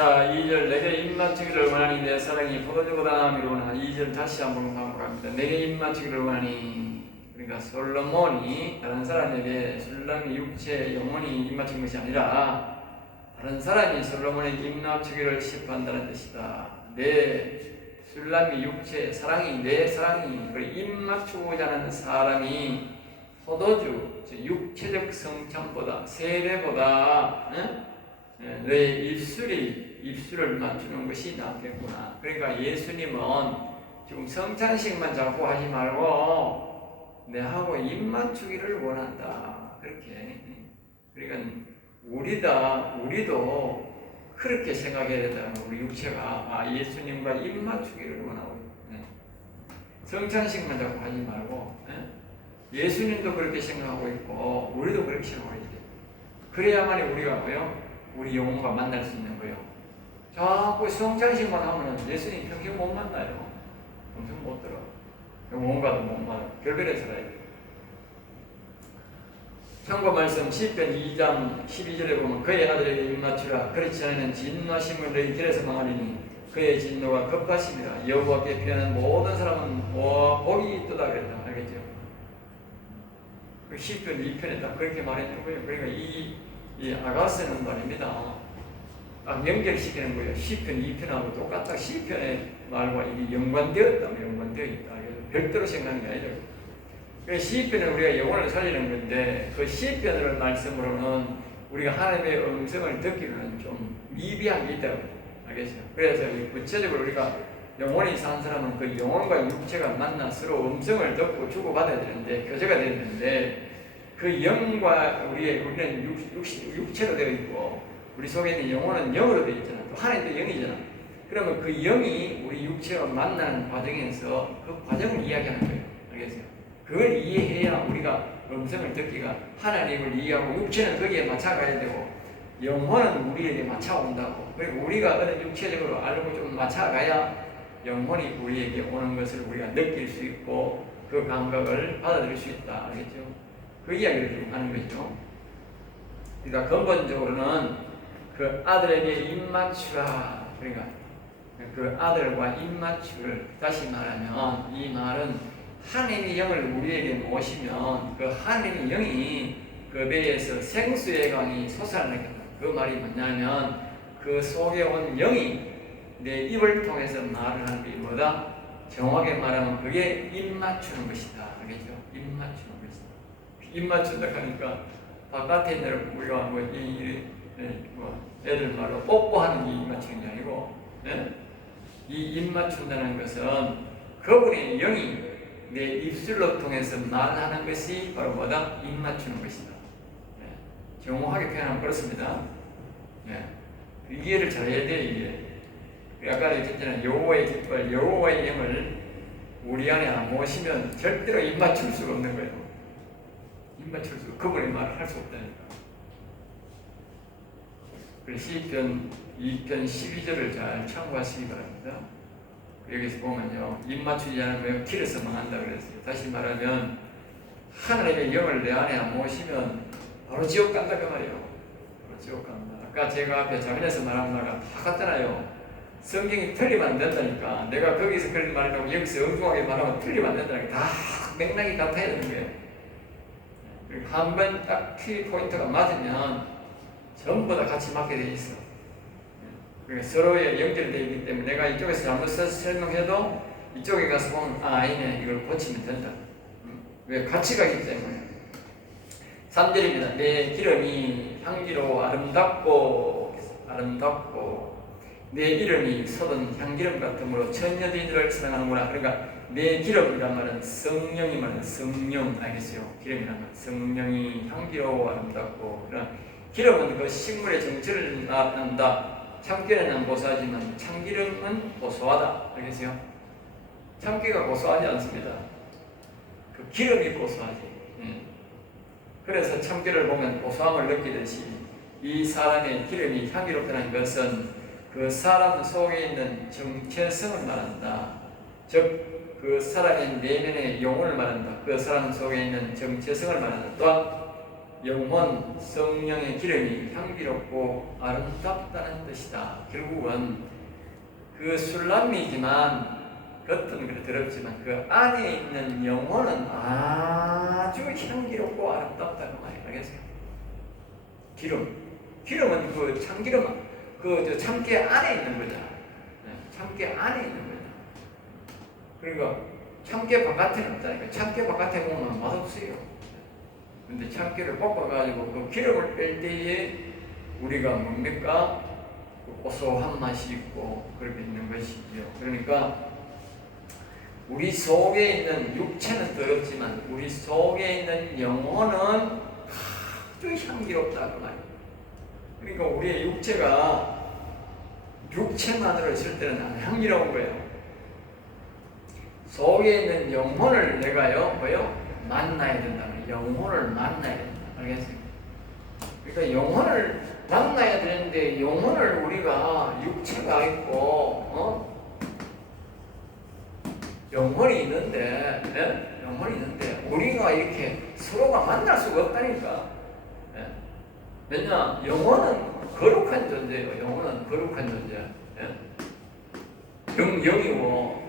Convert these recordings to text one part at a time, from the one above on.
자, 2절 내게 입맞추기를 원하니 내 사랑이 포도주보다 미루나. 2절 다시 한번 반복합니다. 내게 입맞추기를 원하니. 그러니까 솔로몬이 다른 사람에게 술람이 육체 영혼이 입맞춘 것이 아니라 다른 사람이 솔로몬에게 입맞추기를 시포한다는 뜻이다. 내 술람이 육체 사랑이 내 사랑이 입맞추고자 하는 사람이 포도주 육체적 성찬보다 세례보다 내 입술을 맞추는 것이 낫겠구나. 그러니까 예수님은 지금 성찬식만 자꾸 하지 말고 내하고 입 맞추기를 원한다. 그렇게. 그러니까 우리도 그렇게 생각해야 된다는 우리 육체가 예수님과 입 맞추기를 원하고 성찬식만 자꾸 하지 말고 예수님도 그렇게 생각하고 있고 우리도 그렇게 생각하고 있지. 그래야만이 우리가 뭐요? 우리 영혼과 만날 수 있는 거예요. 자꾸 성찬식만 하면 예수님 평생 못 만나요. 평생 못 들어. 영혼과도 못 만나. 별별에 살아야 돼요. 참고 말씀 시편 2장 12절에 보면 그의 아들에게 입맞추라. 그렇지 않으면 진노하심을 너희 길에서 망하리니 그의 진노가 급하심이라. 여호와께 피하는 모든 사람은 복이 있도다 그랬다. 알겠죠? 그 시편 2편에 딱 그렇게 말했는 거예요. 그러니까 이 아가스는 말입니다. 연결시키는 거예요. 시편 2편하고 똑같다. 시편의 말과 이게 연관되었다면 연관되어 있다. 별도로 생각하는 게 아니죠. 그래서 시편은 우리가 영혼을 살리는 건데 그 시편을 말씀으로는 우리가 하나님의 음성을 듣기로는 좀 미비한 게 있다고. 알겠어요? 그래서 구체적으로 우리가 영혼이 산 사람은 그 영혼과 육체가 만나 서로 음성을 듣고 주고받아야 되는데 교제가 되는데 그 영과 우리는 육체로 되어 있고 우리 속에 있는 영혼은 영으로 되어 있잖아. 또 하나님도 영이잖아. 그러면 그 영이 우리 육체와 만나는 과정에서 그 과정을 이야기하는 거예요. 알겠어요? 그걸 이해해야 우리가 음성을 듣기가 하나님을 이해하고 육체는 거기에 맞춰가야 되고 영혼은 우리에게 맞춰온다고. 그리고 우리가 어느 육체적으로 알고 좀 맞춰가야 영혼이 우리에게 오는 것을 우리가 느낄 수 있고 그 감각을 받아들일 수 있다. 알겠죠? 그 이야기를 좀 하는 거죠. 그러니까 근본적으로는 그 아들에게 입맞추라. 그러니까 그 아들과 입맞추를 다시 말하면 이 말은 하나님의 영을 우리에게 모시면 그 하나님의 영이 그 배에서 생수의 강이 솟아나겠다. 그 말이 뭐냐면 그 속에 온 영이 내 입을 통해서 말을 하는 게 뭐다? 정확하게 말하면 그게 입맞추는 것이다. 알겠죠? 입맞추는 것이다. 입맞춘다 하니까 바깥에 있는 우리가 애들 말로 뽀뽀하는 게 입맞추는 게 아니고 이 입맞춘다는 것은 그분의 영이 내 입술로 통해서 말하는 것이 바로 뭐다? 입맞추는 것이다. 정확하게 표현하면 그렇습니다. 이해를 잘해야 돼. 이게 아까 얘기했잖아요. 여호와의 깃발, 여호와의 영을 우리 안에 안 모시면 절대로 입맞출 수가 없는 거예요. 입맞출 수, 그분의 말을 할 수 없다니까. 그래서 시편 2편 12절을 잘 참고하시기 바랍니다. 여기서 보면요, 입맞추지 않으면 길에서 망한다 그랬어요. 다시 말하면 하나님의 영을 내 안에 안 모시면 바로 지옥 간다 그 말이에요. 바로 지옥 간다. 아까 제가 앞에 자면에서 말한 말과 다 같잖아요. 성경이 틀리면 안 된다니까. 내가 거기서 그런 말을 하고 여기서 엉뚱하게 말하면 틀리면 안 된다니까. 다 맥락이 같아야 되는 거예요. 한 번 딱 키 포인트가 맞으면 전부 다 같이 맞게 돼 있어. 그러니까 서로에 연결되어 있기 때문에 내가 이쪽에서 잘못 설명해도 이쪽에 가서 보면 아니네, 이걸 고치면 된다. 왜? 같이 가기 때문에. 3절입니다. 내 기름이 향기로 아름답고 내 이름이 쏟은 향기름 같으므로 처녀들을 사랑하는구나. 그러니까 내 기름이란 말은 성령이 말하는 성령, 알겠어요? 기름이란 말, 성령이 향기로 아름답고. 그러나 기름은 그 식물의 정체를 나타낸다. 참기름은 고소하지만 참기름은 고소하다. 알겠어요? 참기가 고소하지 않습니다. 그 기름이 고소하지. 그래서 참기름을 보면 고소함을 느끼듯이 이 사람의 기름이 향기롭다는 것은 그 사람 속에 있는 정체성을 말한다. 즉 그 사람의 내면의 영혼을 말한다. 그 사람 속에 있는 정체성을 말한다. 또한 영혼, 성령의 기름이 향기롭고 아름답다는 뜻이다. 결국은 그 술람이지만 겉은 그래 더럽지만 그 안에 있는 영혼은 아주 향기롭고 아름답다는 말이에요. 알겠어요? 기름은 그 참기름, 그 참깨 안에 있는 거죠. 참깨 안에 있는 거죠. 그러니까 참깨 바깥에는 없다니까. 참깨 바깥에 보면 맛없어요. 근데 참깨를 볶아가지고 그 기름을 뺄 때에 우리가 뭡니까? 그 고소한 맛이 있고 그렇게 있는 것이지요. 그러니까 우리 속에 있는 육체는 더럽지만 우리 속에 있는 영혼은 아주 향기롭다 그 말이에요. 그러니까 우리의 육체만으로 있을 때는 안 향기로운 거예요. 속에 있는 영혼을 내가요, 만나야 된다는 거예요. 영혼을 만나야 된다. 알겠어요? 그러니까 영혼을 만나야 되는데 영혼을 우리가 육체가 있고, 영혼이 있는데 우리가 이렇게 서로가 만날 수가 없다니까. 왜냐? 영혼은 거룩한 존재예요. 영혼은 거룩한 존재.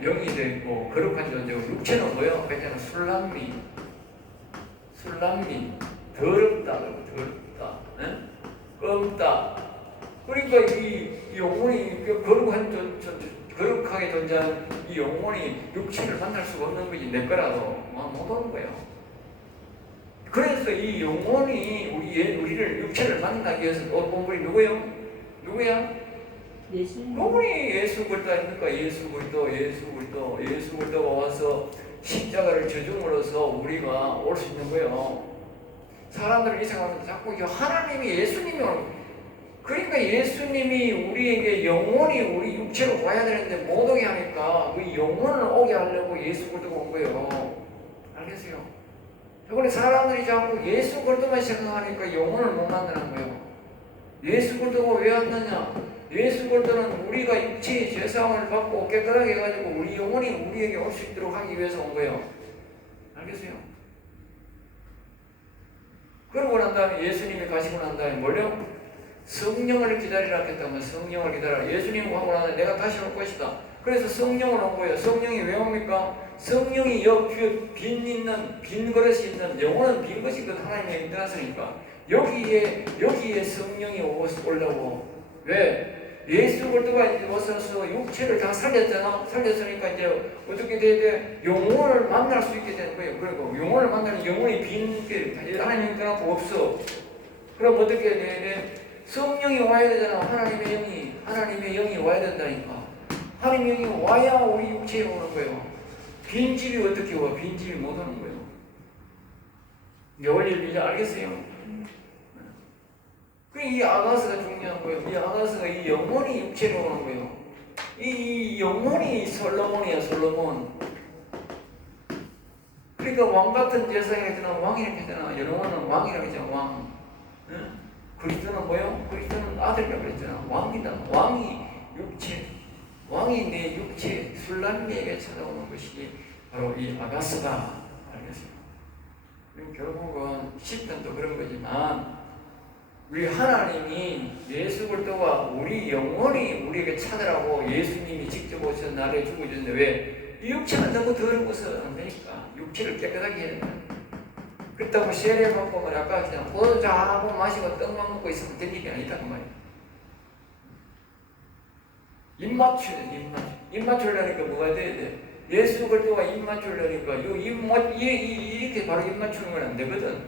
영이 되어 있고 거룩한 존재고 육체는 뭐요? 그냥 술람미, 더럽다, 검다. 그러니까 이 영혼이 거룩하게 존재한 이 영혼이 육체를 만날 수가 없는 거지. 내 거라도 못 오는 거예요. 그래서 이 영혼이 우리를 육체를 만나기 위해서 온 분이 누구야? 그분이 예수 그리스도 아닙니까? 예수 그리스도가 와서 십자가를 져줌으로써 우리가 올 수 있는 거예요. 사람들은 이 생각하면 자꾸 하나님이 예수님이 그러니까 예수님이 우리에게 영혼이 우리 육체로 와야 되는데 못 오게 하니까 그 영혼을 오게 하려고 예수 그리스도가 온 거예요. 알겠어요? 그런데 사람들이 자꾸 예수 그리스도만 생각하니까 영혼을 못 만나는 거예요. 예수 그리스도가 왜 왔느냐? 예수 그리스도는 우리가 육체의 죄사함을 받고 깨끗하게 해가지고 우리 영혼이 우리에게 올 수 있도록 하기 위해서 온 거예요. 알겠어요? 그러고 난 다음에 예수님이 가시고 난 다음에 뭘요? 성령을 기다리라 했다면 성령을 기다리라. 예수님 하고 나서 내가 다시 올 것이다. 그래서 성령을 온 거예요. 성령이 왜 옵니까? 성령이 빈 그릇이 있는 영혼은 빈 것이거든. 하나님의 인도하시니까 여기에 성령이 오려고. 왜? 예수 그리스도가 이제 오셔서 육체를 다 살렸으니까 이제 어떻게 돼야 돼? 영혼을 만날 수 있게 되는 거예요. 그리고 영혼을 만나는 영혼이 빈 게 하나님이 떠나고 없어. 그럼 어떻게 돼야 돼? 성령이 와야 되잖아. 하나님의 영이 와야 된다니까. 하나님의 영이 와야 우리 육체에 오는 거예요. 빈집이 어떻게 와? 빈집이 못 오는 거예요. 이게 원리를 알겠어요? 이 아가스가 중요한 거예요. 이 아가스가 이 영혼이 육체로 오는 거예요. 이 영혼이 솔로몬이야, 솔로몬. 그러니까 왕 같은 제사장이 했잖아. 왕이라고 했잖아. 여러분은 왕이라고 했잖아. 왕. 그리스도는 뭐요? 그리스도는 아들이라고 했잖아. 왕이다. 왕이 육체. 왕이 내 육체 술람미에게 찾아오는 것이 바로 이 아가스다. 알겠어요? 결국은 10편도 그런 거지만 우리 하나님이 예수 그리스도가 우리 영혼이 우리에게 찾으라고 예수님이 직접 오셔서 나를 죽어주는데 왜? 이 육체는 너무 더러워서 안 되니까 육체를 깨끗하게 해야 된다. 그렇다고 세례 받고 아까 그냥 포도주 하고 마시고 떡만 먹고 있으면 될 일이 아니다 그 말이야. 입 맞추려니까 뭐가 돼야 돼? 예수 그리스도가 입 맞추려니까 이렇게 바로 입 맞추는 건 안 되거든.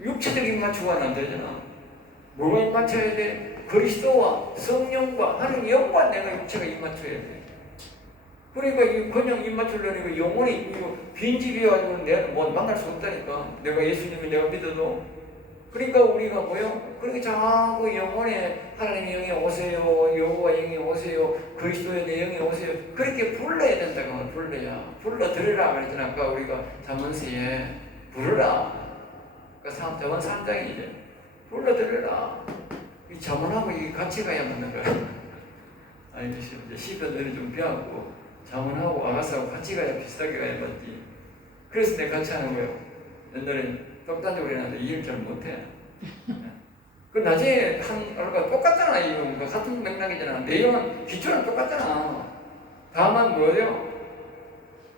육체적 입 맞추고는 안 되잖아. 뭐가 입 맞춰야 돼? 그리스도와 성령과 하는 영과 내가 육체가 입 맞춰야 돼. 그러니까 그냥 입 맞추려니까 영혼이 빈집이어가지고 내가 뭐 만날 수 없다니까. 내가 예수님을 내가 믿어도. 그러니까 우리가 뭐요? 그렇게 자꾸 영혼에 하나님의 영이 오세요. 여호와 영이 오세요. 그리스도의 내 영이 오세요. 그렇게 불러야 된다고. 불러들으라 그랬잖아. 아까 우리가 잠언서에 부르라. 그러니까 잠언 3장이죠. 불러들으라. 이 잠언하고 이게 같이 가야 맞는 거야. 아니, 시편들은 좀 배웠고, 잠언하고 아가스하고 같이 가야 비슷하게 가야 맞지. 그래서 내가 같이 하는 거예요. 옛날에 독단적으로 해놨는데 이해를 잘 못해. 그 나중에 그러니까 똑같잖아. 이거 같은 맥락이잖아. 내용은 기초는 똑같잖아. 다만 뭐예요?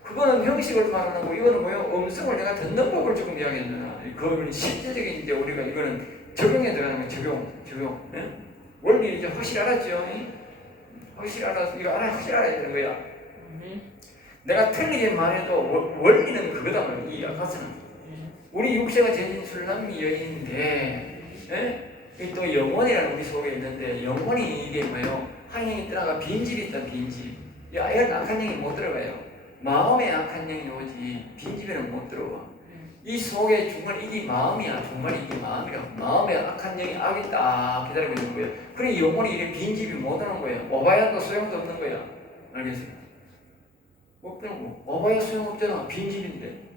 그거는 형식을 말하는 거, 이거는 뭐예요? 음성을 내가 듣는 법을 조금 이야기했잖아. 그거는 실제적인 이제 우리가 이거는 적용에 들어가는 거, 적용. 예? 원리 이제 확실히 알았죠? 확실히 알아서 이거 확실히 알아야 되는 거야. 내가 틀리게 말해도 원리는 그거다 말이야. 이 아까서는 우리 육체가 재진 술람미 여인인데, 예? 또 영혼이라는 우리 속에 있는데 영혼이 이게 뭐예요? 하나님이 떠나가 빈집이 있다. 빈집. 야, 이건 악한 영이 못 들어가요. 마음에 악한 영이 오지 빈집에는 못 들어와. 이 속에 정말 이게 마음이야. 정말 이게 마음이라고. 마음에 악한 영이 악이 딱 기다리고 있는 거예요. 그래 영혼이 이래 빈집이 못 오는 거예요. 오바야도 소용도 없는 거야. 알겠어요? 없다고. 오바야 소용없잖아. 빈집인데.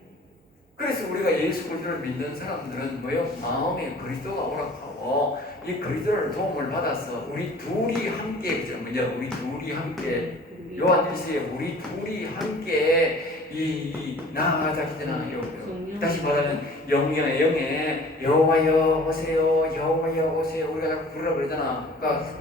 그래서 우리가 예수 그리스도를 믿는 사람들은 뭐요? 마음에 그리스도가 오락하고 이 그리스도를 도움을 받아서 우리 둘이 함께 뭐냐? 우리 둘이 함께 요한 1서에 우리 둘이 함께 나아가자 했잖아요. 다시 말하면 영에 여호와여 오세요. 여호와여 오세요. 우리가 자꾸 부르라 그러잖아. 그러니까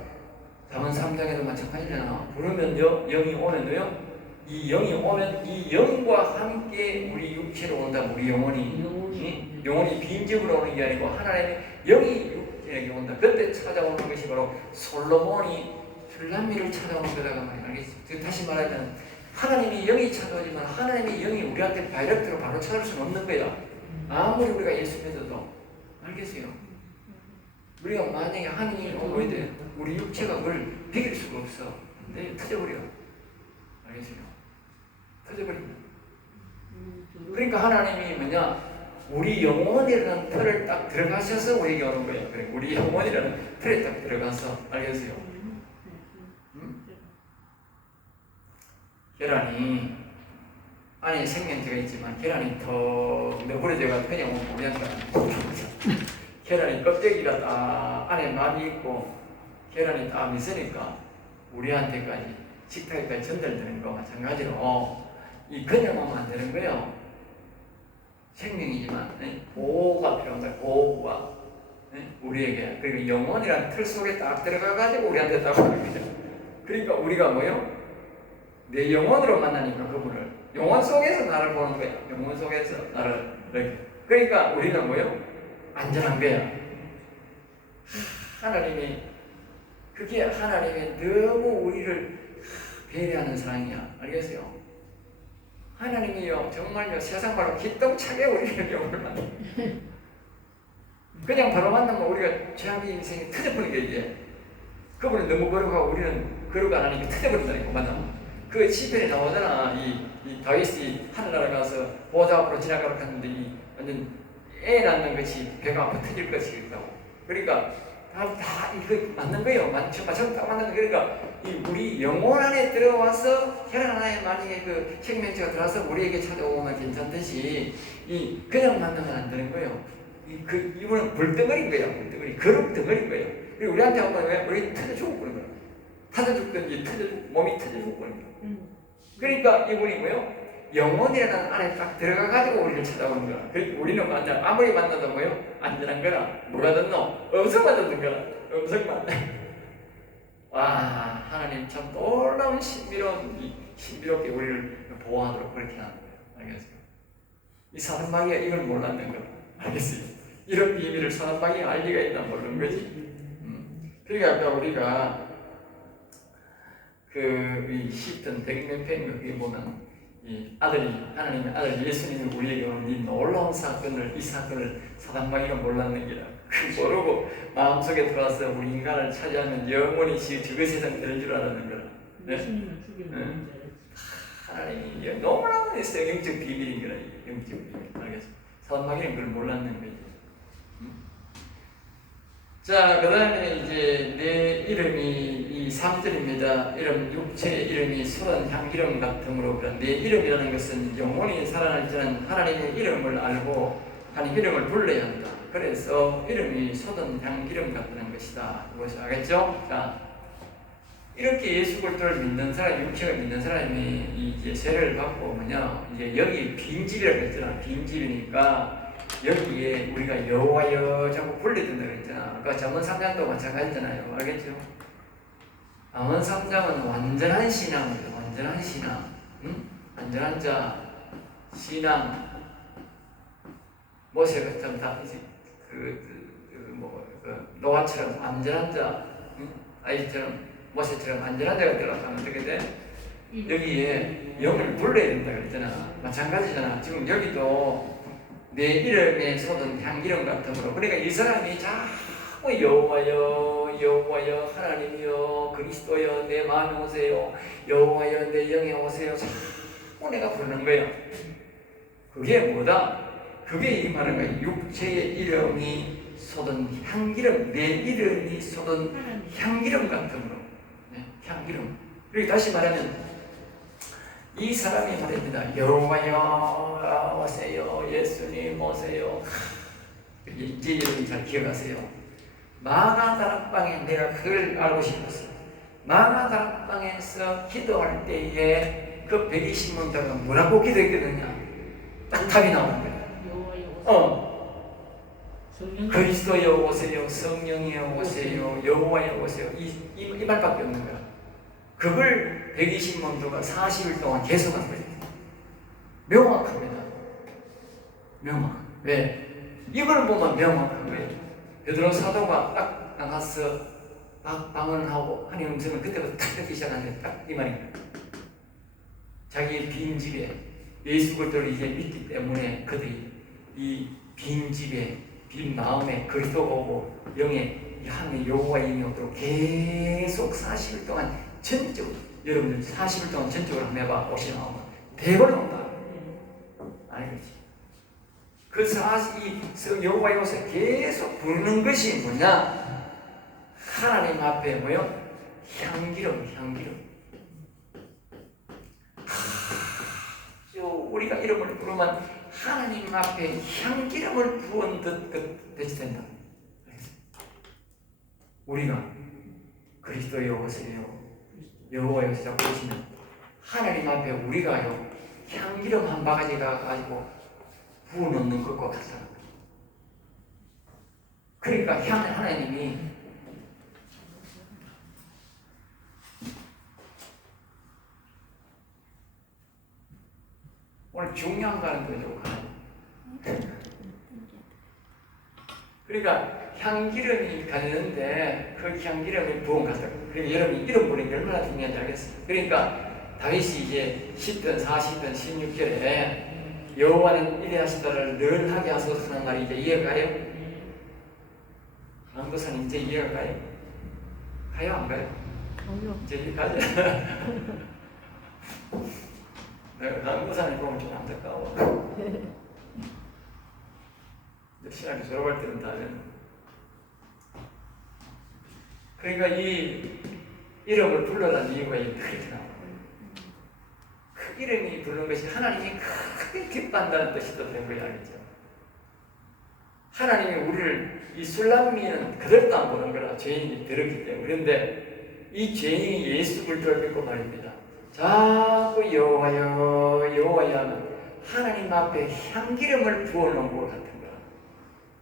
잠언 3장에도 마찬가지잖아. 부르면요 영이 오면요 이 영이 오면 이 영과 함께 우리 육체로 온다. 우리 영혼이 빈집으로 오는 게 아니고 하나님의 영이 육체에게 온다. 그때 찾아오는 것이 바로 솔로몬이 술람미를 찾아오는 거다가 말이야. 알겠지? 다시 말하면 하나님이 영이 찾아오지만 하나님의 영이 우리한테 다이렉트로 바로 찾아올 수는 없는 거야. 아무리 우리가 예수 믿어도. 알겠어요? 우리가 만약에 하나님이 오면 돼. 우리 육체가 그걸 비길 수가 없어. 근데 터져버려. 알겠어요? 터져버립니다. 그러니까 하나님이 뭐냐? 우리 영혼이라는 틀을 딱 들어가셔서 우리에게 오는 거예요. 그러니까 우리 영혼이라는 틀에 딱 들어가서. 알겠어요? 계란이 안에 생명체가 있지만 계란이 더 너부러져가 그냥 우리한테 계란이 껍데기가 딱 안에 많이 있고 계란이 딱 있으니까 우리한테까지 식탁에까지 전달되는 거 마찬가지로 이 그냥 오면 안 되는 거예요. 생명이지만 보호가 필요합니다. 보호가 우리에게 그리고 영혼이라는 틀 속에 딱 들어가가지고 우리한테 딱 오는 거죠. 그러니까 우리가 뭐요? 내 영혼으로 만나니까 그분을 영혼 속에서 나를 보는 거야. 영혼 속에서 나를 이렇게. 그러니까 우리는 뭐요? 안전한 거야. 하나님이 그게 하나님이 너무 우리를 배려하는 사랑이야. 알겠어요? 하나님이요 정말요 세상 바로 기똥차게 우리를 영혼을 만나. 그냥 바로 만나면 우리가 죄악의 인생이 터져버리는 게 이제 그분은 너무 거룩하고 우리는 거룩 안 하니까 터져버린다니까 만나면. 그 시편에 나오잖아. 이 다윗이 하늘나라 가서 보좌 앞으로 지나가러 갔는데 이 완전 애 낳는 것이 배가 아파 터질 것이라고. 그러니까 다 이거 맞는 거예요. 맞춰 딱 맞는 거. 그러니까 이 우리 영혼 안에 들어와서 혈안 안에 만약에 그 생명체가 들어와서 우리에게 찾아오면 괜찮듯이 이 그냥 만나면 안 되는 거예요. 이분은 불덩어리인 거야. 불덩어리. 거룩 덩어리인 거예요. 그리고 우리한테 오면 왜 우리 터져 죽어버린 거야. 터져 죽든지 몸이 터져 죽어버린 거야. 그러니까 이분이 뭐요? 영혼이라는 안에 딱 들어가가지고 우리를 찾아오는 거야. 그러니까 우리는 아무리 만나도 뭐요? 안전한 거라. 뭐가 듣노? 음성만 듣는 거라. 음성만. 와, 하나님 참 놀라운 신비롭게 우리를 보호하도록 그렇게 하는 거예요. 알겠어요? 이 사단마귀가 이걸 몰랐는 거야. 알겠어요? 이런 비밀을 사단마귀가 알 리가 있나 모르는 거지. 그러니까 아까 우리가 이 시편 100편 거기에 보면 이 하나님의 아들 예수님이 우리에게 오는 이 놀라운 이 사건을 사단마귀가 몰랐는 게라. 모르고 마음속에 들어와서 우리 인간을 차지하면 영원히 저그 세상에 되는 줄 알았는 거라. 네? 하나님이 너무나 영적 비밀인 거라. 영적 비밀. 알겠어? 사단마귀는 그걸 몰랐는 거지. 자, 그 다음에 이제 내 이름이 이 3절입니다. 이름, 육체의 이름이 소란향 이름 같으므로 그런 내 이름이라는 것은 영혼이 살아날 때는 하나님의 이름을 알고 하나님 이름을 불러야 한다. 그래서 이름이 소단향 이름 같다는 것이다. 그것이 알겠죠? 자, 이렇게 예수 그리스도를 믿는 사람, 육체를 믿는 사람이 이제 세례를 받고 이제 여기 빈집이라고 했잖아. 빈집이니까 여기에 우리가 여호와여 자꾸 불러준다 그랬잖아. 아까 잠언 3장도 마찬가지잖아요. 알겠죠? 잠언 3장은 완전한 신앙입니다. 완전한 신앙. 응? 완전한 자, 신앙. 모세가 좀 다 이제 노아처럼 완전한 자, 응? 아이처럼 모세처럼 완전한 자가 되려면 어떻게 돼? 여기에 영을 불러야 된다 그랬잖아. 마찬가지잖아. 지금 여기도 내 이름에 쏟은 향기름 같으므로. 그러니까 이 사람이 자꾸 여호와여 여호와여 하나님이여 그리스도여 내 마음에 오세요. 여호와여 내 영에 오세요. 자꾸 내가 부르는 거예요. 그게 뭐다? 그게 이 말하는 거예요. 육체의 이름이 쏟은 향기름, 내 이름이 쏟은 향기름 같으므로. 네, 향기름. 그리고 다시 말하면 이 사람이 말입니다. 여호와여 오세요. 예수님 오세요. 이제 여러분 잘 기억하세요. 마가다락방에 내가 그걸 알고 싶었어요. 마가다락방에서 기도할 때에 그 120문자가 뭐라고 기도했거든요. 딱 답이 나오는 거예요. 그리스도여 오세요. 성령이여 오세요. 여호와여 오세요. 이 말밖에 없는 거야. 그걸 120문도가 40일 동안 계속한 거예요. 명확합니다. 명확. 왜? 이걸 보면 명확한 거예요. 베드로 사도가 딱 나가서 딱 방언하고 하나님의 음성을 그때부터 딱 듣기 시작하는데 딱 이 말입니다. 자기의 빈 집에 예수 그리스도를 이제 믿기 때문에 그들이 이 빈 집에 빈 마음에 그리스도가 오고 영의 향의 여호와의 영이 오도록 계속 40일 동안 전적으로 여러분들 40일 동안 전적으로 한번 해봐. 옷이 나오면 대벌 온다. 알겠지? 그 여호와의 옷을 계속 부르는 것이 뭐냐? 하나님 앞에 뭐요? 향기름. 우리가 이름을 부르면 하나님 앞에 향기름을 부은 듯 된다. 우리가 그리스도여 오세요. 여호와여 오세요. 보시면 하나님 앞에 우리가요 향기름 한 바가지가 가지고 부어놓는 것과 같다. 그러니까 하나님이 오늘 중요한 거는 거죠. 그러니까 향기름이 가는데 그 향기름이 부은 같다. 그러니까 여러분이 이름 부르는 게 얼마나 중요한지 알겠어요. 그러니까 다윗이 이제 10편, 40편, 16절에 여호와는 이래하시다를 늘 하게 하소서 하는 말이 이제 이해가 가요? 강도사님 이제 이해가 가요? 가요 안 가요? 이제 이해 가죠? 내가 강도사님 보면 좀 안타까워. 신학교 졸업할 때는 다 아는. 그러니까 이 이름을 불러라는 이유가 이렇게 나와요. 그 이름이 부르는 것이 하나님이 크게 기뻐한다는 뜻이 또 된 거예요. 알겠죠? 하나님이 우리를 이 술람미는 그들도 안 보는 거라 죄인이 들었기 때문에. 그런데 이 죄인이 예수 그리스도를 믿고 말입니다. 자꾸 여호와여 하면 하나님 앞에 향기름을 부어놓은 것 같은 거야.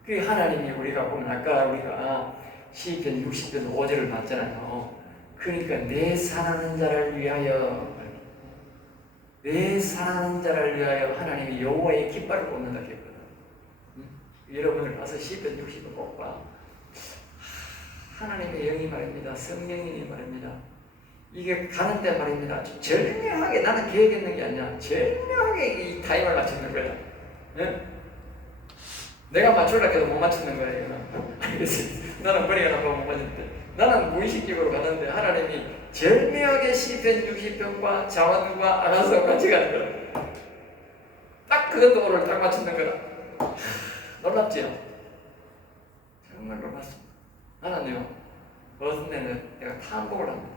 그 하나님이 우리가 보면 아까 우리가 시편 60편 5절을 봤잖아요. 그러니까 내 사랑하는 자를 위하여 하나님이 여호와의 깃발을 꽂는다 했거든. 여러분을 봐서 시편 60편 꼭 봐. 하나님의 영이 말입니다. 성령이 말입니다. 이게 가는데 말입니다. 절묘하게 나는 계획했는 게 아니야. 절묘하게 이 타임을 맞추는 거야. 네? 내가 맞추려고 해도 못 맞추는 거야. 이거는. 나는 머리가 나빠 못 맞는데 나는 무의식적으로 가는데 하나님이 절묘하게 시편 60편과 자원과 아가서 같이 가는 거야. 딱 그 정도를 딱 맞추는 거야. 놀랍지요? 정말 놀랐습니다. 나는요 어떤 데는 내가 탐복을 합니다.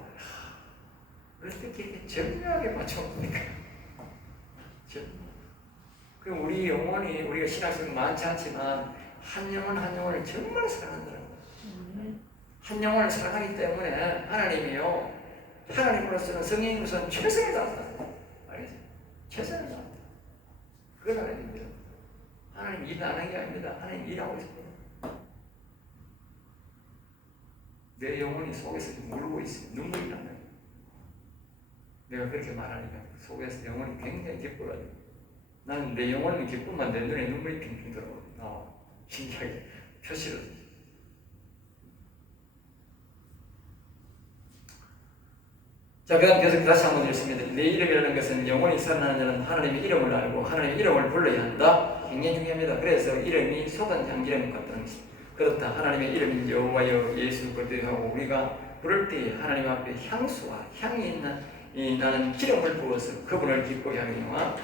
어떻게 절묘하게 맞춰봅니까? 그럼 우리 영혼이 우리가 신학생은 많지 않지만 한 영혼을 정말 사랑한다는 거예요. 한 영혼을 사랑하기 때문에 하나님이요 하나님으로서는 성령으로서는 최선을 다한다. 알겠죠? 최선을 다한다. 그걸 알아야 됩니다. 하나님 일 안 하는 게 아닙니다. 하나님 일하고 있습니다. 내 영혼이 속에서 울고 있어요. 눈물이 나요. 내가 그렇게 말하니까 속에서 영혼이 굉장히 기뻐가지고 나는 내 영혼이 기쁘면 내 눈에 눈물이 핑핑 들어오고 신기하게 표시를. 자, 그 다음 계속 다시 한번 읽습니다. 내 이름이라는 것은 영원히 살아나는 자는 하나님의 이름을 알고 하나님의 이름을 불러야 한다. 굉장히 중요합니다. 그래서 이름이 쏟은 향기름 같다는 것입니다. 그렇다. 하나님의 이름인 여호와여 예수 그리스도하고 우리가 부를 때 하나님 앞에 향수와 향이 있는 나는 기름을 부어서 그분을 기쁘게 하기와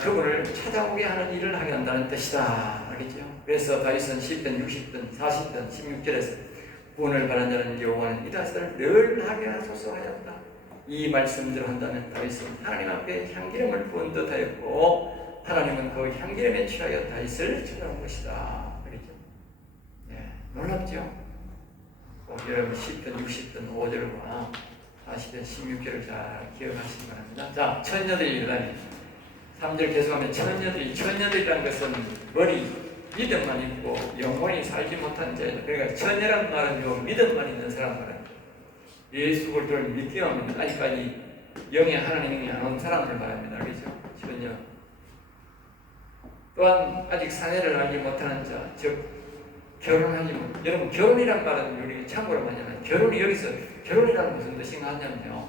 그분을 찾아오게 하는 일을 하게 한다는 뜻이다. 알겠죠? 그래서 다윗은 10편, 60편, 40편, 16절에서 구원을 바라는 자는 여호와는 이다시를 늘 하게 하소서 하였다. 이 말씀대로 한다면 다윗은 하나님 앞에 향기름을 부은 듯하였고 하나님은 그 향기름에 취하여 다윗을 찾아온 것이다. 알겠죠? 네, 놀랍죠? 여러분 10편, 60편 5절과 40편, 16절을 잘 기억하시기 바랍니다. 자, 처녀들이라니 3절 계속하면 처녀들이라는 것은 머리, 믿음만 있고 영원히 살지 못한 자이다. 그러니까 처녀란 말은 믿음만 있는 사람 말입니다. 예수 그리스도를 믿기 없는 아직까지 영의 하나님이 안 온 사람을 말합니다. 알겠죠? 처녀. 또한 아직 사내를 알지 못하는 자, 즉 결혼하지 못. 여러분 결혼이란 말은 우리 참고로 많이 하면 결혼이 여기서 결혼이라는 무슨 뜻인가 하냐면요.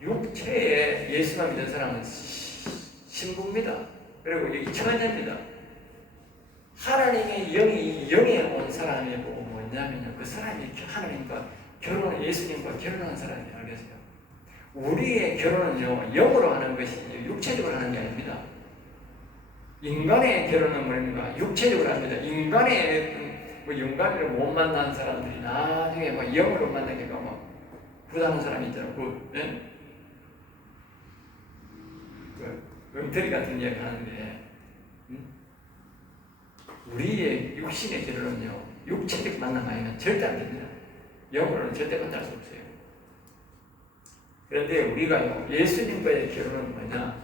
육체에 예수만 믿는 사람은 신부입니다. 그리고 여기 처녀입니다. 하나님의 영에 온 사람이 보고 뭐냐면요. 그 사람이 하나님과 예수님과 결혼한 사람이에요. 알겠어요? 우리의 결혼은요, 영으로 하는 것이지 육체적으로 하는 게 아닙니다. 인간의 결혼은 뭡니까? 육체적으로 합니다. 인간의 영감을 못 만난 사람들이 나중에 영으로 만나니까 굿하는 사람이 있잖아요. 엉터리 같은 이야기 하는데, 우리의 육신의 결혼은요, 육체적 만남 아니면 절대 안 됩니다. 영으로는 절대 만날 수 없어요. 그런데 우리가요, 예수님과의 결혼은 뭐냐?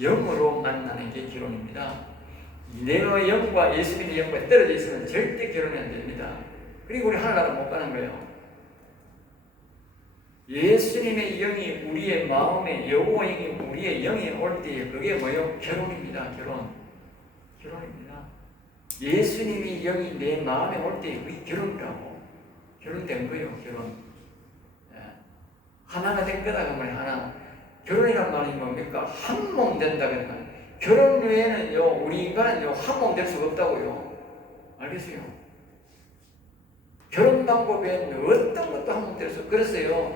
영으로 만나는 게 결혼입니다. 내가 영과 예수님의 영과 떨어져 있으면 절대 결혼이 안 됩니다. 그리고 우리 하나나라 못 가는 거예요. 예수님의 영이 우리의 마음에, 여호와 영이 우리의 영에 올 때 그게 뭐예요? 결혼입니다. 결혼입니다. 예수님의 영이 내 마음에 올 때 그게 결혼이라고. 결혼된 거예요. 결혼. 하나가 된 거다. 그 말이에요. 하나. 결혼이란 말이 뭡니까? 한 몸 된다. 그러니까 결혼 외에는요, 우리 인간은요, 한 몸 될 수가 없다고요. 알겠어요? 결혼 방법에는 어떤 것도 한 몸 될 수 없어요. 그래서요,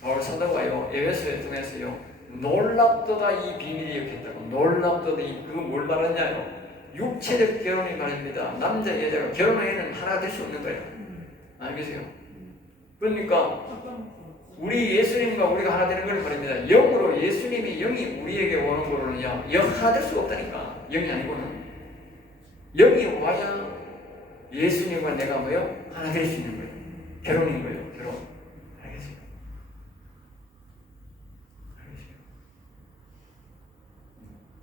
바울 사도가요, 에베소에 통해서요, 놀랍도다 이 비밀이 역했다고. 놀랍도다 그거 뭘 말하냐요? 육체적 결혼이 말입니다. 남자, 여자가 결혼 외에는 하나 될 수 없는 거예요. 알겠어요? 그러니까 우리 예수님과 우리가 하나 되는 걸 말입니다. 영으로 예수님이 영이 우리에게 오는 거로는요, 영 하나 될 수가 없다니까. 영이 아니고는. 영이 와야 예수님과 내가 뭐요? 하나 될 수 있는 거예요. 결혼인 거예요. 결혼. 알겠어요?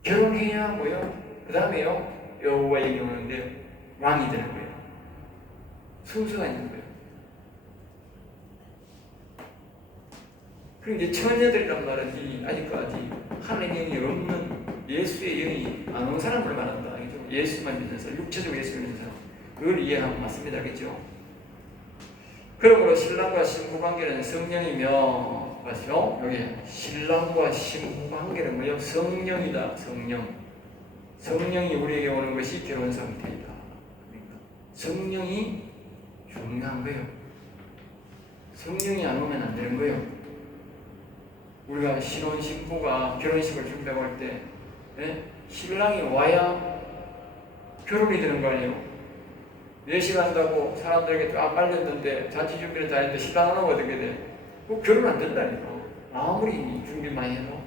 결혼해야 뭐요? 그 다음에요, 여호와 얘기 오는데 왕이 되는 거예요. 순서가 있는 거예요. 그런데 처녀들이란 말은 아직까지 하나님의 영이 없는 예수의 영이 안 온 사람을 말한다. 예수만 믿는 사람, 육체적으로 예수 믿는 사람. 그걸 이해하면 맞습니다. 알겠죠? 그러므로 신랑과 신부 관계는 성령이며, 맞죠? 여기 신랑과 신부 관계는 뭐예요? 성령이다. 성령이 우리에게 오는 것이 결혼 상태이다. 그러니까 성령이 중요한 거예요. 성령이 안 오면 안 되는 거예요. 우리가 신혼 신부가 결혼식을 준비하고 할 때, 신랑이 와야 결혼이 되는 거 아니에요? 4시간 한다고 사람들에게 쫙 빨렸는데 잔치 준비를 다 했는데 신랑 안 오면 어떻게 돼? 그거 결혼 안 된다니까. 아무리 준비 많이 해도.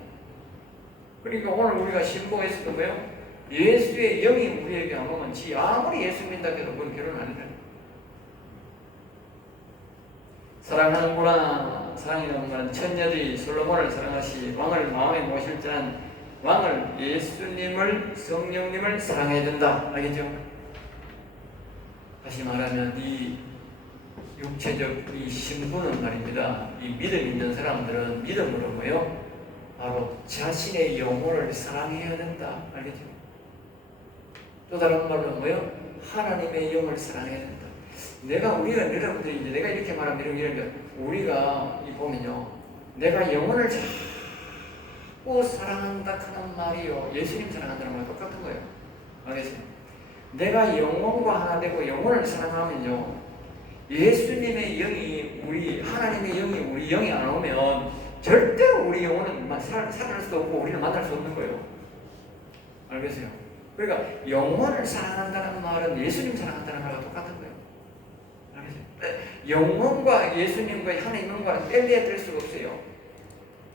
그러니까 오늘 우리가 신부가 있어도 뭐예요? 예수의 영이 우리에게 안 오면 지 아무리 예수 믿다 해도 그건 결혼 안 된다. 사랑하는구나. 사랑이라는 말은 천녀들이 솔로몬을 사랑하시 왕을 마음에 모실 자는 왕을 예수님을 성령님을 사랑해야 된다. 알겠죠? 다시 말하면 이 육체적 이 신분은 말입니다. 이 믿음 있는 사람들은 믿음으로 뭐요? 바로 자신의 영혼을 사랑해야 된다. 알겠죠? 또 다른 말로 뭐요? 하나님의 영을 사랑해야 된다. 우리가 여러분들이 이제 내가 이렇게 말하면 이런 우리가 이 보면요, 내가 영혼을 자꾸 사랑한다 하는 말이요, 예수님 사랑한다는 말과 똑같은 거예요. 알겠어요? 내가 영혼과 하나 되고 영혼을 사랑하면요, 예수님의 영이 하나님의 영이 우리 영이 안 오면 절대로 우리 영혼은 살아날 수도 없고 우리를 만날 수 없는 거예요. 알겠어요? 그러니까 영혼을 사랑한다는 말은 예수님 사랑한다는 말과 똑같은 거예요. 알겠어요? 영혼과 예수님과 하나님의 영과 뗄래야 뗄 수가 없어요.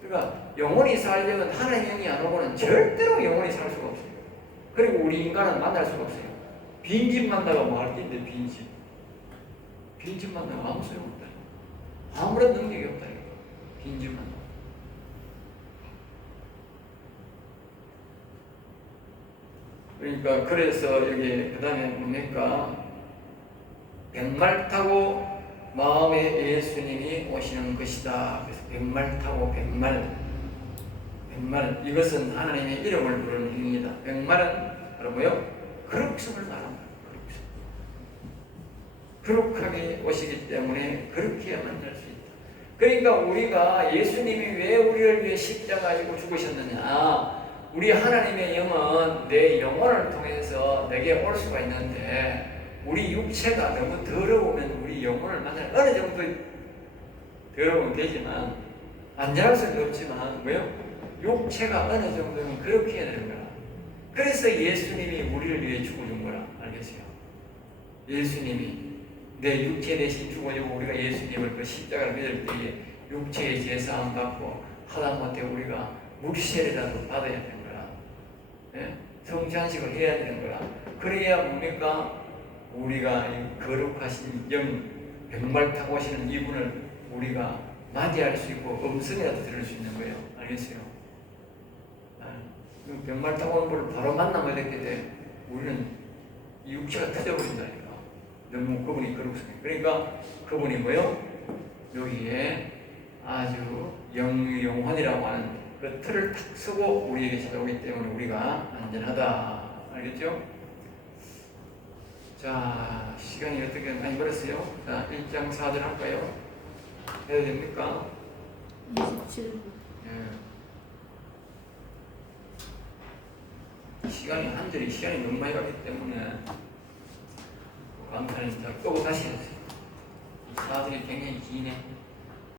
그러니까 영혼이 살려면 하나님의 영이 안 오고는 절대로 영혼이 살 수가 없어요. 그리고 우리 인간은 만날 수가 없어요. 빈집 만나가 뭐 할 게 있는데 빈집 만나가 아무 소용없다. 아무런 능력이 없다. 빈집 만나. 그러니까 그래서 여기 그 다음에 뭡니까? 백말 타고 마음에 예수님이 오시는 것이다. 그래서 백말 타고 백말 이것은 하나님의 이름을 부르는 행위다. 백말은 바로 뭐요? 거룩성을 말합니다. 거룩하게 오시기 때문에 그렇게 만날 수 있다. 그러니까 우리가 예수님이 왜 우리를 위해 십자가에 죽으셨느냐? 우리 하나님의 영은 내 영혼을 통해서 내게 올 수가 있는데 우리 육체가 너무 더러우면 우리 영혼을 만날 어느 정도 더러우면 되지만 안전할 수는 없지만 왜요? 육체가 어느 정도는 그렇게 해야 되는 거라. 그래서 예수님이 우리를 위해 죽어준 거라. 알겠어요? 예수님이 내 육체 대신 죽어주고 우리가 예수님을 그 십자가를 믿을 때에 육체의 제사함 받고 하다못해 우리가 묵시례라도 받아야 되는 거라. 예? 성찬식을 해야 되는 거라. 그래야 뭡니까? 우리가 이 거룩하신 영 백말 타고 오시는 이분을 우리가 맞이할 수 있고 음성이라도 들을 수 있는 거예요. 알겠어요? 백말 타고 오는 분을 바로 만나면 되는데 우리는 이 육체가 터져버린다니까. 너무 그분이 거룩하시네. 그러니까 그분이 뭐요? 여기에 아주 영혼이라고 하는 그 틀을 탁 쓰고 우리에게 찾아오기 때문에 우리가 안전하다. 알겠죠? 자, 시간이 어떻게 많이 걸었어요? 자, 1장 4절 할까요? 해야 됩니까? 27분. 예. 시간이 너무 많이 가기 때문에 감탄이 끄고 다시 해주세요. 이 4절이 굉장히 기네.